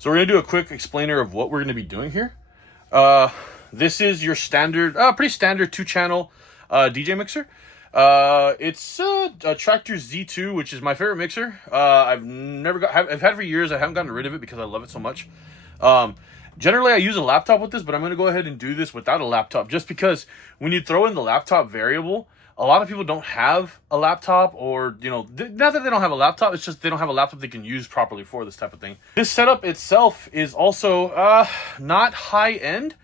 So we're going to do a quick explainer of what we're going to be doing here. This is your standard, pretty standard 2-channel DJ mixer. It's a Tractor Z2, which is my favorite mixer. I've had it for years. I haven't gotten rid of it because I love it so much. Generally, I use a laptop with this, but I'm going to go ahead and do this without a laptop, just because when you throw in the laptop variable, a lot of people don't have a laptop, or, not that they don't have a laptop, it's just they don't have a laptop they can use properly for this type of thing. This setup itself is also not high end,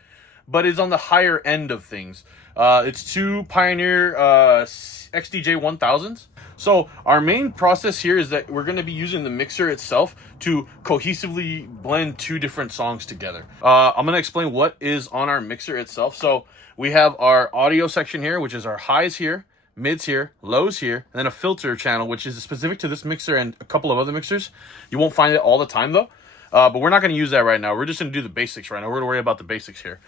but is on the higher end of things. It's two Pioneer XDJ 1000s. So our main process here is that we're going to be using the mixer itself to cohesively blend two different songs together. I'm going to explain what is on our mixer itself. So we have our audio section here, which is our highs here, mids here, lows here, and then a filter channel, which is specific to this mixer and a couple of other mixers. You won't find it all the time though, but we're not going to use that right now. We're just going to do the basics right now. We're going to worry about the basics here.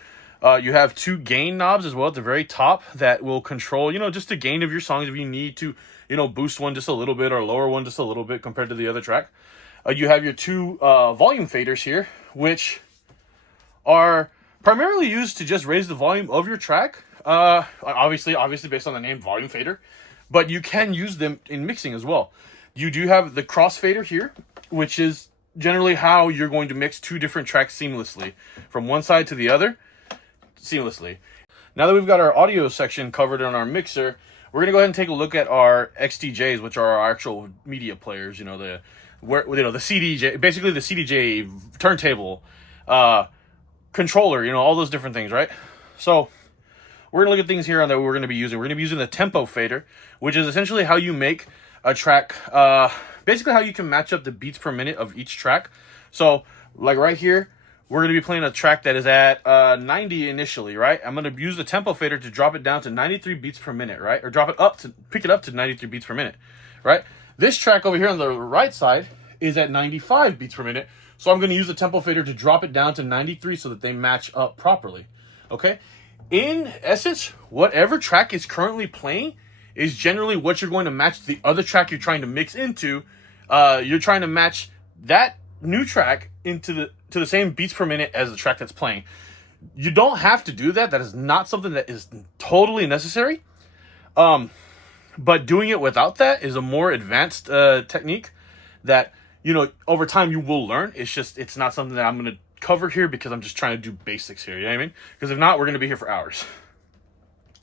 You have two gain knobs as well at the very top that will control, just the gain of your songs if you need to, boost one just a little bit or lower one just a little bit compared to the other track. You have your two volume faders here, which are primarily used to just raise the volume of your track. Obviously based on the name volume fader, but you can use them in mixing as well. You do have the crossfader here, which is generally how you're going to mix two different tracks seamlessly from one side to the other. Seamlessly. Now that we've got our audio section covered on our mixer, we're gonna go ahead and take a look at our XDJs, which are our actual media players. The CDJ, basically the CDJ turntable, controller. All those different things, right? So we're gonna look at things here that we're gonna be using. We're gonna be using the tempo fader, which is essentially how you make a track. Basically, how you can match up the beats per minute of each track. So, like right here, we're going to be playing a track that is at 90 initially, right? I'm going to use the tempo fader to drop it down to 93 beats per minute, right? Or pick it up to 93 beats per minute, right? This track over here on the right side is at 95 beats per minute. So I'm going to use the tempo fader to drop it down to 93 so that they match up properly, okay? In essence, whatever track is currently playing is generally what you're going to match the other track you're trying to mix into. You're trying to match that new track into the same beats per minute as the track that's playing. You don't have to do that. That is not something that is totally necessary. But doing it without that is a more advanced technique that, over time you will learn. It's not something that I'm going to cover here because I'm just trying to do basics here. You know what I mean? Because if not, we're going to be here for hours.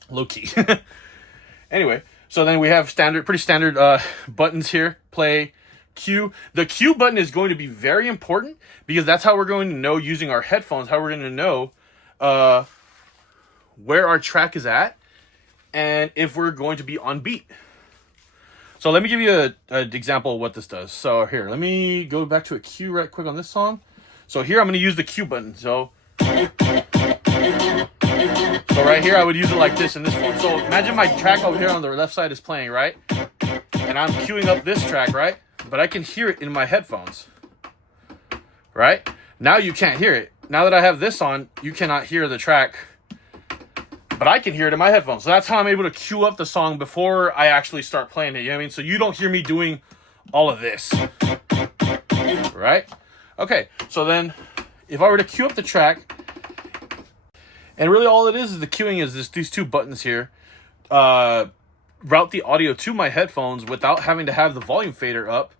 Low key. Anyway, so then we have pretty standard buttons here. Play, Q. The Q button is going to be very important because that's how we're going to know, using our headphones, how we're going to know where our track is at and if we're going to be on beat. So let me give you an example of what this does. So here, let me go back to a Q right quick on this song. So here I'm going to use the Q button. So right here I would use it like this in this form. So imagine my track over here on the left side is playing, right? And I'm queuing up this track, right? But I can hear it in my headphones, right? Now you can't hear it. Now that I have this on, you cannot hear the track, but I can hear it in my headphones. So that's how I'm able to cue up the song before I actually start playing it. You know what I mean? So you don't hear me doing all of this, right? Okay, so then if I were to cue up the track, and really all it is the queuing is these two buttons here, route the audio to my headphones without having to have the volume fader up,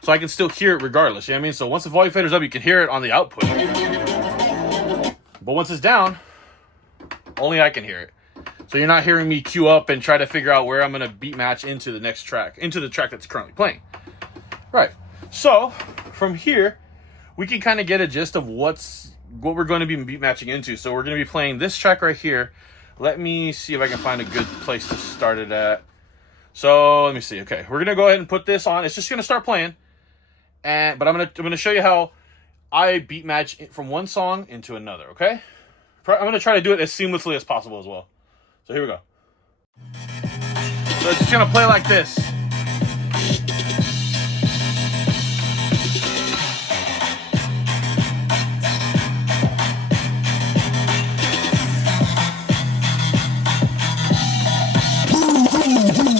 so I can still hear it regardless. You know what I mean? So once the volume fader's up, you can hear it on the output. But once it's down, only I can hear it. So you're not hearing me queue up and try to figure out where I'm going to beat match into the next track, into the track that's currently playing. Right. So from here, we can kind of get a gist of what we're going to be beat matching into. So we're going to be playing this track right here. Let me see if I can find a good place to start it at. So let me see. Okay, we're gonna go ahead and put this on. It's just gonna start playing, but I'm gonna show you how I beat match from one song into another. Okay, I'm gonna try to do it as seamlessly as possible as well. So here we go. So it's just gonna play like this.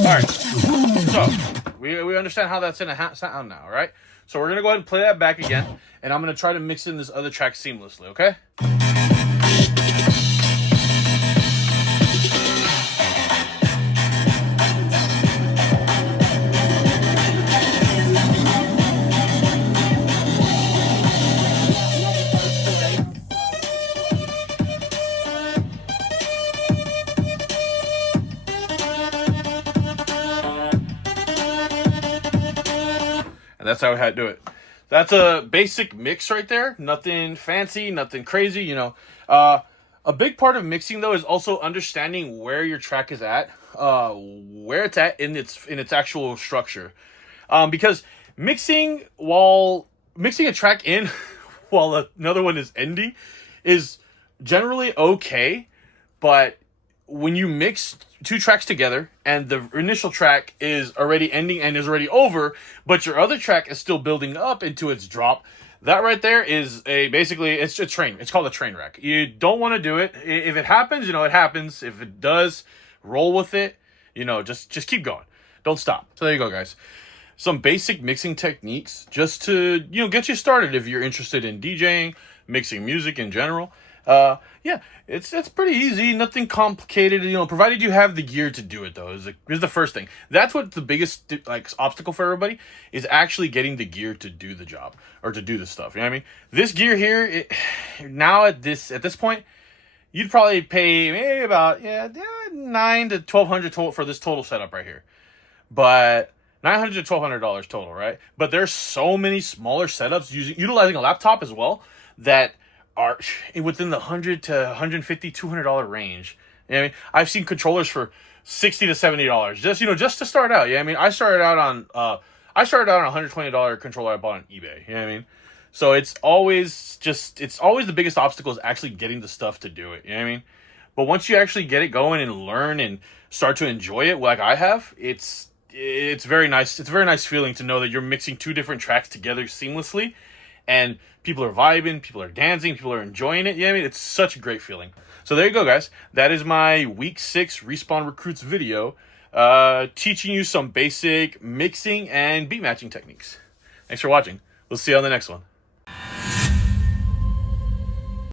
All right, so we understand how that's in a sound now, right? So we're gonna go ahead and play that back again, and I'm gonna try to mix in this other track seamlessly, okay? And that's how I had to do it. That's a basic mix right there. Nothing fancy, nothing crazy, you know. A big part of mixing though is also understanding where your track is at, where it's at in its actual structure. Because mixing a track in while another one is ending is generally okay, but when you mix two tracks together and the initial track is already ending and is already over, but your other track is still building up into its drop, that right there is it's a train. It's called a train wreck. You don't want to do it. If it happens, you know, it happens. If it does, roll with it. You know, just keep going. Don't stop. So there you go, guys. Some basic mixing techniques just to, you know, get you started if you're interested in DJing, mixing music in general. Yeah, it's pretty easy, nothing complicated, you know, provided you have the gear to do it though, is the first thing. That's what the biggest like obstacle for everybody is, actually getting the gear to do the job or to do the stuff. You know what I mean? This gear here, now at this point, you'd probably pay maybe about $900 to $1,200 for this total setup right here. But $900 to $1,200 total, right? But there's so many smaller setups utilizing a laptop as well that are within the $100 to $150, $200 range. You know what I mean? I've seen controllers for $60 to $70 just to start out. Yeah, I mean, I started out on a $120 controller I bought on eBay. You know what I mean? So it's always the biggest obstacle is actually getting the stuff to do it. You know what I mean? But once you actually get it going and learn and start to enjoy it like I have, it's very nice. It's a very nice feeling to know that you're mixing two different tracks together seamlessly, and people are vibing, people are dancing, people are enjoying it. Yeah, I mean, it's such a great feeling. So there you go, guys. That is my week 6 Respawn Recruits video, teaching you some basic mixing and beat matching techniques. Thanks for watching. We'll see you on the next one.